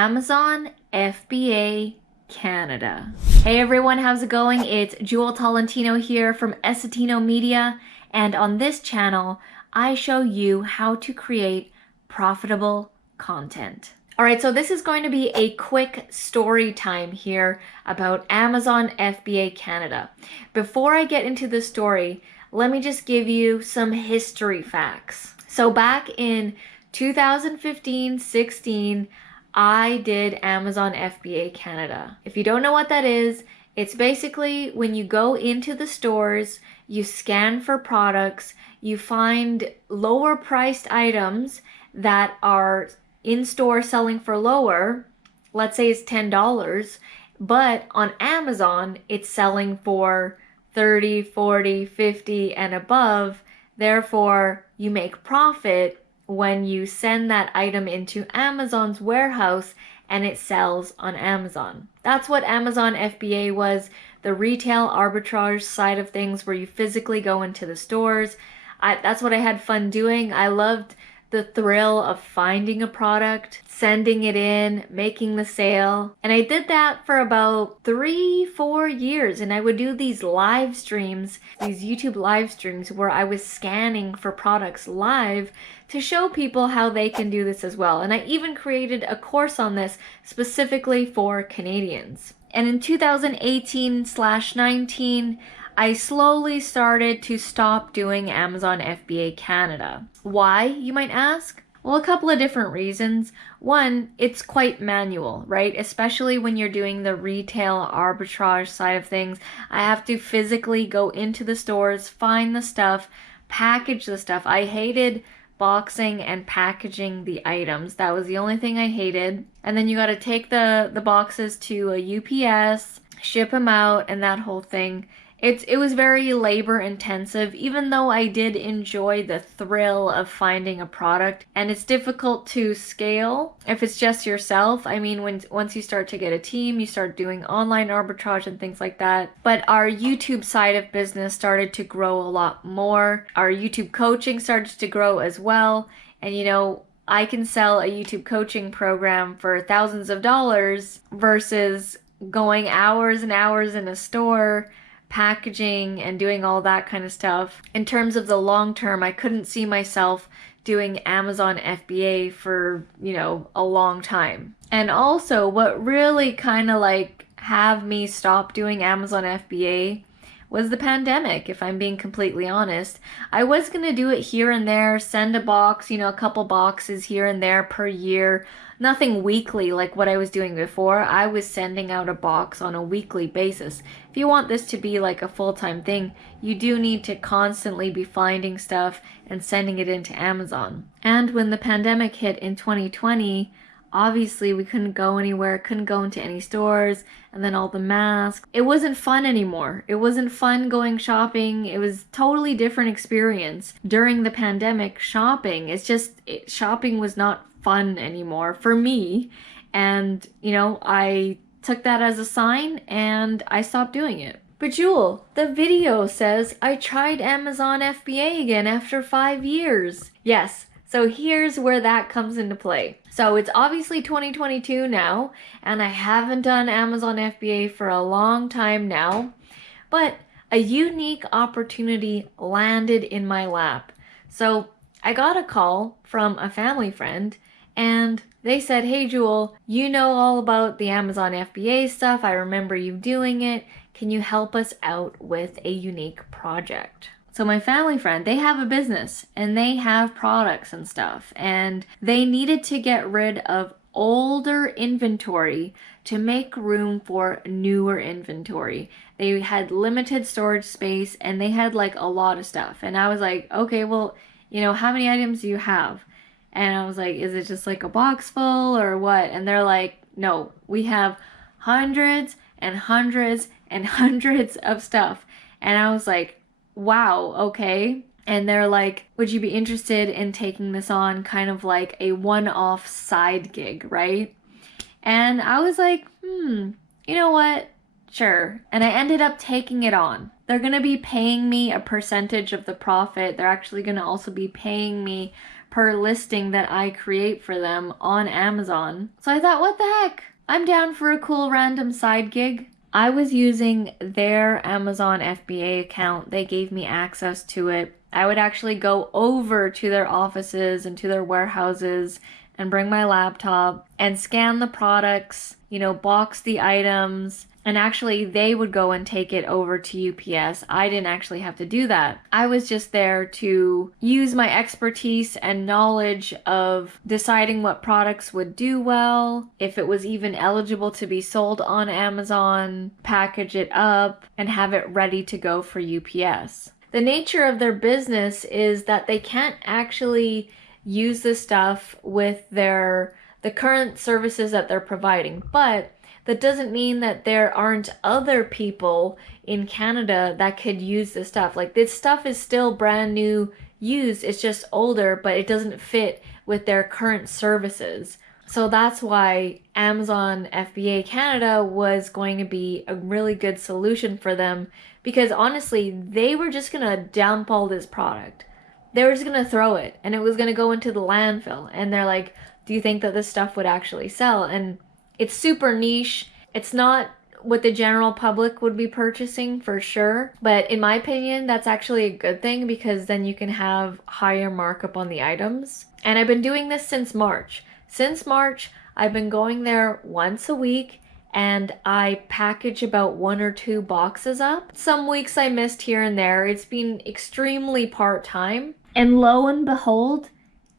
Amazon FBA Canada. Hey everyone, how's it going? It's Jewel Tolentino here from Essetinomedia, and on this channel, I show you how to create profitable content. Alright, so this is going to be a quick story time here about Amazon FBA Canada. Before I get into the story, let me just give you some history facts. So back in 2015-16, I did Amazon FBA Canada. If you don't know what that is, it's basically when you go into the stores, you scan for products, you find lower priced items that are in store selling for lower, let's say it's $10, but on Amazon it's selling for 30, 40, 50 and above. Therefore, you make profit when you send that item into Amazon's warehouse and it sells on Amazon. That's what Amazon FBA was, the retail arbitrage side of things where you physically go into the stores. That's what I had fun doing. I loved the thrill of finding a product, sending it in, making the sale. And I did that for about 3-4 years. And I would do these live streams, these YouTube live streams where I was scanning for products live to show people how they can do this as well. And I even created a course on this specifically for Canadians. And in 2018/19, I slowly started to stop doing Amazon FBA Canada. Why, you might ask? Well, a couple of different reasons. One, it's quite manual, right? Especially when you're doing the retail arbitrage side of things. I have to physically go into the stores, find the stuff, package the stuff. I hated boxing and packaging the items. That was the only thing I hated. And then you got to take the boxes to a UPS, ship them out, and that whole thing. It was very labor intensive, even though I did enjoy the thrill of finding a product. And it's difficult to scale if it's just yourself. I mean, once you start to get a team, you start doing online arbitrage and things like that. But our YouTube side of business started to grow a lot more. Our YouTube coaching started to grow as well. And you know, I can sell a YouTube coaching program for thousands of dollars versus going hours and hours in a store, packaging and doing all that kind of stuff. In terms of the long term, I couldn't see myself doing Amazon FBA for, you know, a long time. And also what really kind of like have me stop doing Amazon FBA was the pandemic, if I'm being completely honest. I was going to do it here and there, send a box, you know, a couple boxes here and there per year. Nothing weekly like what I was doing before. I was sending out a box on a weekly basis. If you want this to be like a full-time thing, you do need to constantly be finding stuff and sending it into Amazon. And when the pandemic hit in 2020, obviously we couldn't go anywhere, couldn't go into any stores, and then all the masks. It wasn't fun anymore. It wasn't fun going shopping. It was totally different experience. During the pandemic, shopping was not fun anymore for me. And, you know, I took that as a sign and I stopped doing it. But Jewel, the video says I tried Amazon FBA again after 5 years. Yes. So here's where that comes into play. So it's obviously 2022 now, and I haven't done Amazon FBA for a long time now, but a unique opportunity landed in my lap. So I got a call from a family friend, and they said, "Hey Jewel, you know all about the Amazon FBA stuff. I remember you doing it. Can you help us out with a unique project?" So my family friend, they have a business and they have products and stuff, and they needed to get rid of older inventory to make room for newer inventory. They had limited storage space and they had like a lot of stuff. And I was like, okay, well, you know, how many items do you have? And I was like, is it just like a box full or what? And they're like, no, we have hundreds and hundreds and hundreds of stuff. And I was like, wow, okay. And they're like, would you be interested in taking this on kind of like a one-off side gig, right? And I was like, you know what? Sure. And I ended up taking it on. They're going to be paying me a percentage of the profit. They're actually going to also be paying me per listing that I create for them on Amazon. So I thought, what the heck? I'm down for a cool random side gig. I was using their Amazon FBA account. They gave me access to it. I would actually go over to their offices and to their warehouses and bring my laptop and scan the products, box the items, and actually they would go and take it over to UPS. I didn't actually have to do that. I was just there to use my expertise and knowledge of deciding what products would do well, if it was even eligible to be sold on Amazon, package it up, and have it ready to go for UPS. The nature of their business is that they can't actually use this stuff with the current services that they're providing, but that doesn't mean that there aren't other people in Canada that could use this stuff. Like, this stuff is still brand new, used, it's just older, but it doesn't fit with their current services. So that's why Amazon FBA Canada was going to be a really good solution for them, because honestly, they were just gonna dump all this product. They were just gonna throw it and it was gonna go into the landfill. And they're like, do you think that this stuff would actually sell? And it's super niche. It's not what the general public would be purchasing for sure. But in my opinion, that's actually a good thing, because then you can have higher markup on the items. And I've been doing this since March. Since March, I've been going there once a week and I package about 1 or 2 boxes up. Some weeks I missed here and there. It's been extremely part-time. And lo and behold,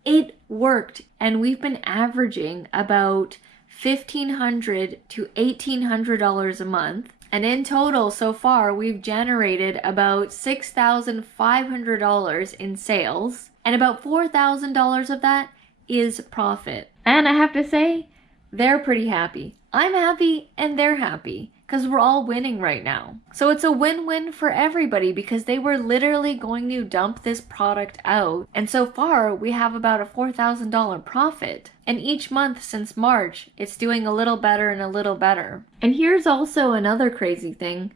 it worked. And we've been averaging about $1,500 to $1,800 a month. And in total, so far, we've generated about $6,500 in sales. And about $4,000 of that is profit. And I have to say, they're pretty happy. I'm happy and they're happy, because we're all winning right now. So it's a win-win for everybody, because they were literally going to dump this product out. And so far, we have about a $4,000 profit. And each month since March, it's doing a little better and a little better. And here's also another crazy thing.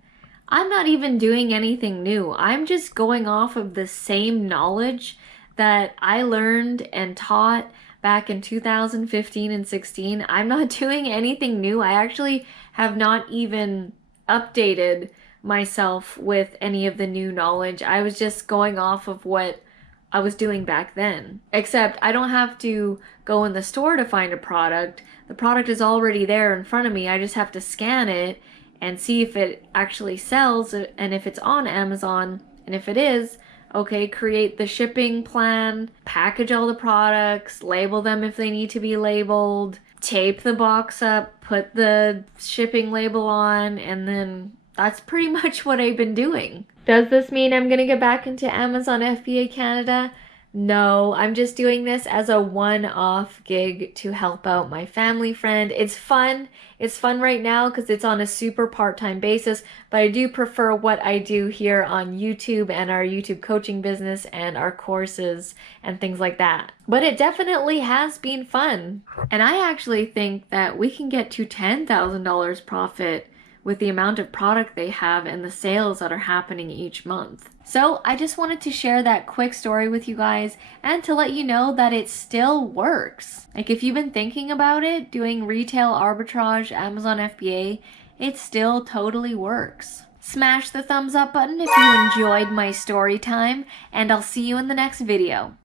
I'm not even doing anything new. I'm just going off of the same knowledge that I learned and taught back in 2015 and 16. I'm not doing anything new. I actually have not even updated myself with any of the new knowledge. I was just going off of what I was doing back then. Except I don't have to go in the store to find a product. The product is already there in front of me. I just have to scan it and see if it actually sells and if it's on Amazon. And if it is, okay, create the shipping plan, package all the products, label them if they need to be labeled, tape the box up, put the shipping label on, and then that's pretty much what I've been doing. Does this mean I'm gonna get back into Amazon FBA Canada? No, I'm just doing this as a one-off gig to help out my family friend. It's fun. It's fun right now because it's on a super part-time basis, but I do prefer what I do here on YouTube and our YouTube coaching business and our courses and things like that. But it definitely has been fun. And I actually think that we can get to $10,000 profit with the amount of product they have and the sales that are happening each month. So I just wanted to share that quick story with you guys and to let you know that it still works. Like, if you've been thinking about it, doing retail arbitrage, Amazon FBA, it still totally works. Smash the thumbs up button if you enjoyed my story time, and I'll see you in the next video.